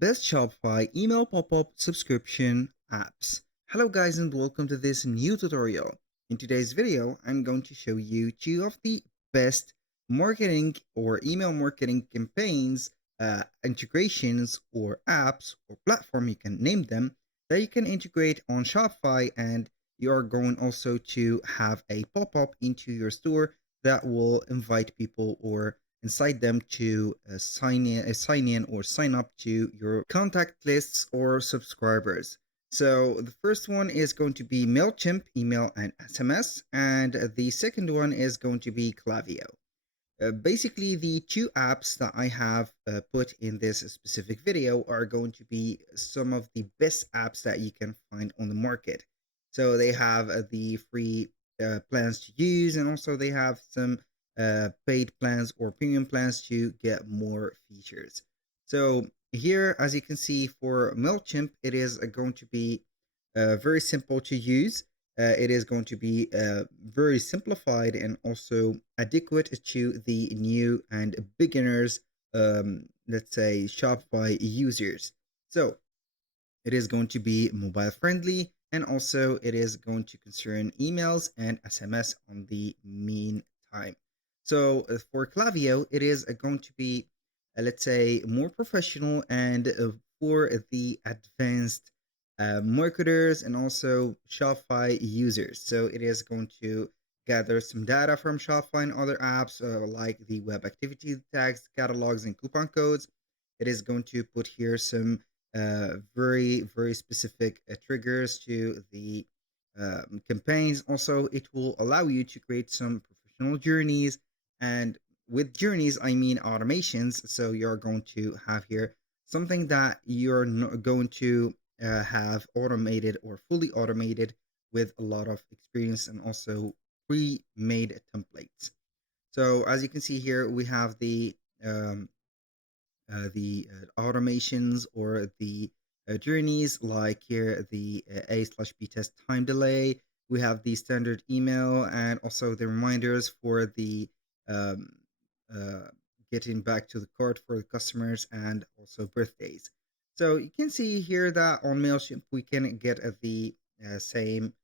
Best Shopify email pop-up subscription apps. Hello guys and welcome to this new tutorial. In today's video, I'm going to show you two of the best marketing or email marketing campaigns, integrations or apps or platform, you can name them, that you can integrate on Shopify, and you're going also to have a pop-up into your store that will invite people or incite them to sign in or sign up to your contact lists or subscribers. So the first one is going to be MailChimp, email and SMS, and the second one is going to be Klaviyo. Basically, the two apps that I have put in this specific video are going to be some of the best apps that you can find on the market. So they have the free plans to use, and also they have some paid plans or premium plans to get more features. So here, as you can see, for MailChimp, it is going to be very simple to use. It is going to be very simplified and also adequate to the new and beginners, let's say Shopify users. So it is going to be mobile friendly, and also it is going to concern emails and SMS on the meantime. So for Klaviyo, it is going to be, let's say, more professional and for the advanced marketers and also Shopify users. So it is going to gather some data from Shopify and other apps like the web activity tags, catalogs, and coupon codes. It is going to put here some very specific triggers to the campaigns. Also, it will allow you to create some professional journeys, and with journeys I mean automations. So you're going to have here something that you're not going to have automated or fully automated with a lot of experience and also pre-made templates. So as you can see here, we have um, the automations or the journeys, like here the A/B test time delay. We have the standard email and also the reminders for the um, uh, getting back to the cart for the customers and also birthdays. So you can see here that on MailChimp we can get at the same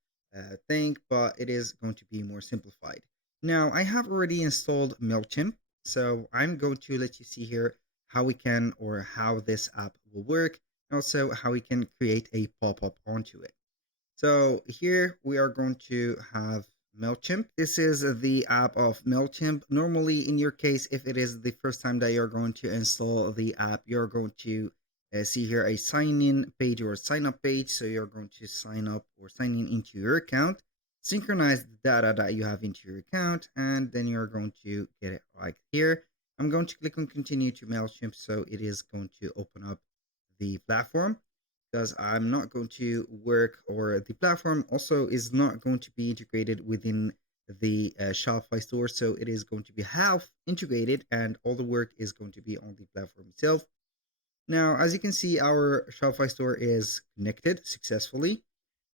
thing, but it is going to be more simplified. Now I have already installed MailChimp, so I'm going to let you see here how we can or how this app will work, and also how we can create a pop-up onto it. So here we are going to have MailChimp. This is the app of MailChimp. Normally, in your case, if it is the first time that you're going to install the app, you're going to see here a sign in page or a sign up page. So you're going to sign up or sign in into your account, synchronize the data that you have into your account, and then you're going to get it like here. I'm going to click on continue to MailChimp. So it is going to open up the platform, because I'm not going to work, or the platform also is not going to be integrated within the Shopify store. So it is going to be half integrated, and all the work is going to be on the platform itself. Now, as you can see, our Shopify store is connected successfully.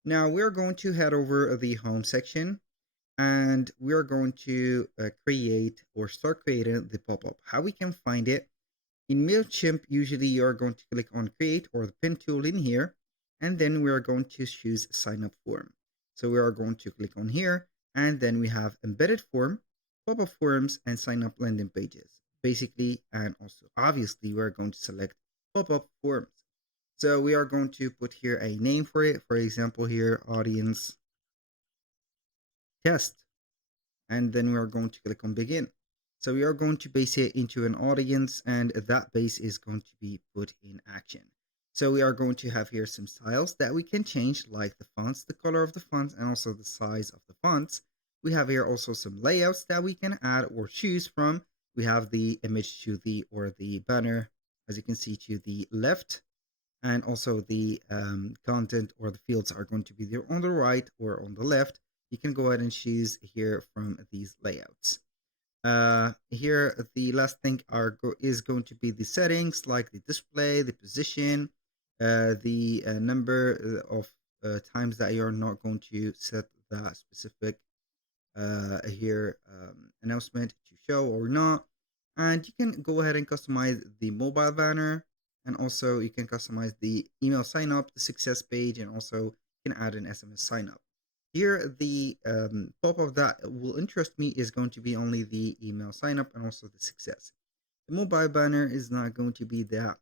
Now we're going to head over the home section, and we're going to create or start creating the pop-up. How we can find it: in MailChimp, usually you're going to click on create or the pin tool in here, and then we are going to choose sign up form. So we are going to click on here, and then we have embedded form, pop-up forms, and sign up landing pages. Basically, and also obviously, we're going to select pop-up forms. So we are going to put here a name for it. For example, here, audience test, and then we are going to click on begin. So we are going to base it into an audience, and that base is going to be put in action. So we are going to have here some styles that we can change, like the fonts, the color of the fonts, and also the size of the fonts. We have here also some layouts that we can add or choose from. We have the image to the or the banner, as you can see, to the left, and also the content or the fields are going to be there on the right or on the left. You can go ahead and choose here from these layouts. Here, the last thing is going to be the settings, like the display, the position, the number of times that you're not going to set that specific here announcement to show or not. And you can go ahead and customize the mobile banner. And also you can customize the email sign up, the success page, and also you can add an SMS sign up. Here, the pop-up that will interest me is going to be only the email sign up and also the success. The mobile banner is not going to be that,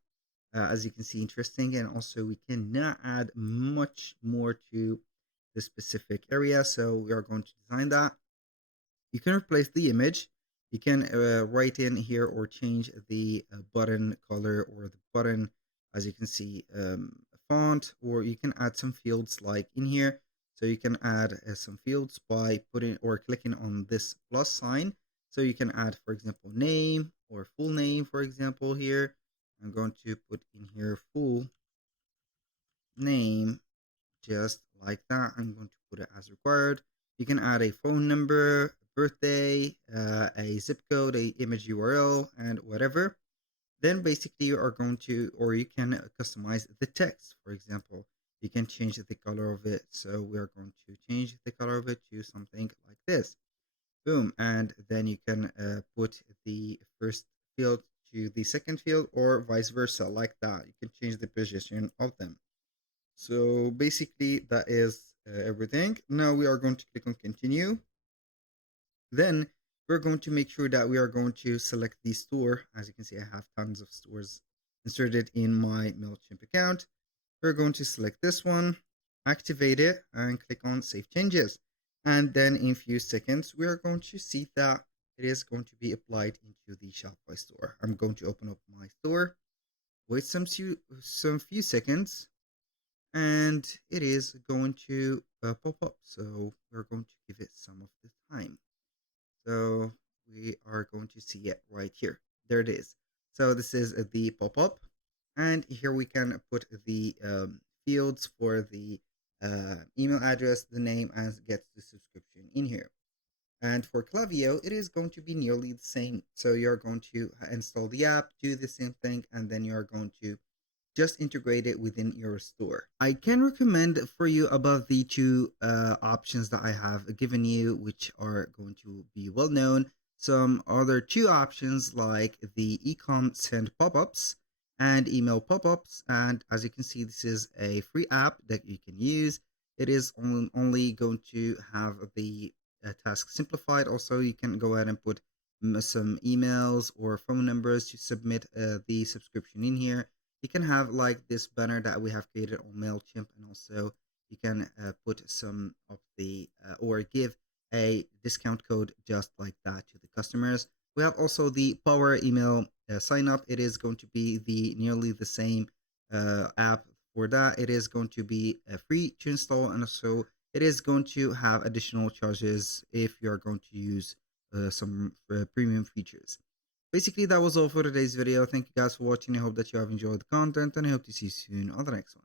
as you can see, interesting. And also we cannot add much more to the specific area. So we are going to design that. You can replace the image. You can write in here or change the button color or the button, as you can see, font, or you can add some fields like in here. So you can add some fields by putting or clicking on this plus sign. So you can add, for example, name or full name, for example, here. I'm going to put in here full name just like that. I'm going to put it as required. You can add a phone number, birthday, a zip code, a image URL, and whatever. Then basically you are going to, or you can customize the text. For example, you can change the color of it. So we are going to change the color of it to something like this. Boom. And then you can put the first field to the second field or vice versa, like that. You can change the position of them. So basically that is everything. Now we are going to click on continue. Then we're going to make sure that we are going to select the store. As you can see, I have tons of stores inserted in my MailChimp account. We're going to select this one, activate it, and click on save changes. And then in a few seconds, we are going to see that it is going to be applied into the Shopify store. I'm going to open up my store, wait some few seconds, and it is going to pop up. So we're going to give it some of the time. So we are going to see it right here. There it is. So this is the pop-up, and here we can put the fields for the email address, the name, and get the subscription in here. And for Klaviyo, it is going to be nearly the same. So you're going to install the app, do the same thing, and then you're going to just integrate it within your store. I can recommend for you above the two options that I have given you, which are going to be well known, some other two options like the ecom send pop-ups and email pop-ups. And as you can see, this is a free app that you can use. It is only going to have the task simplified. Also, you can go ahead and put some emails or phone numbers to submit the subscription in here. You can have like this banner that we have created on MailChimp, and also you can put some of the or give a discount code just like that to the customers. We have also the Power Email sign up. It is going to be the nearly the same app. For that, it is going to be free to install, and also it is going to have additional charges if you are going to use some premium features. Basically, that was all for today's video. Thank you guys for watching. I hope that you have enjoyed the content, and I hope to see you soon on the next one.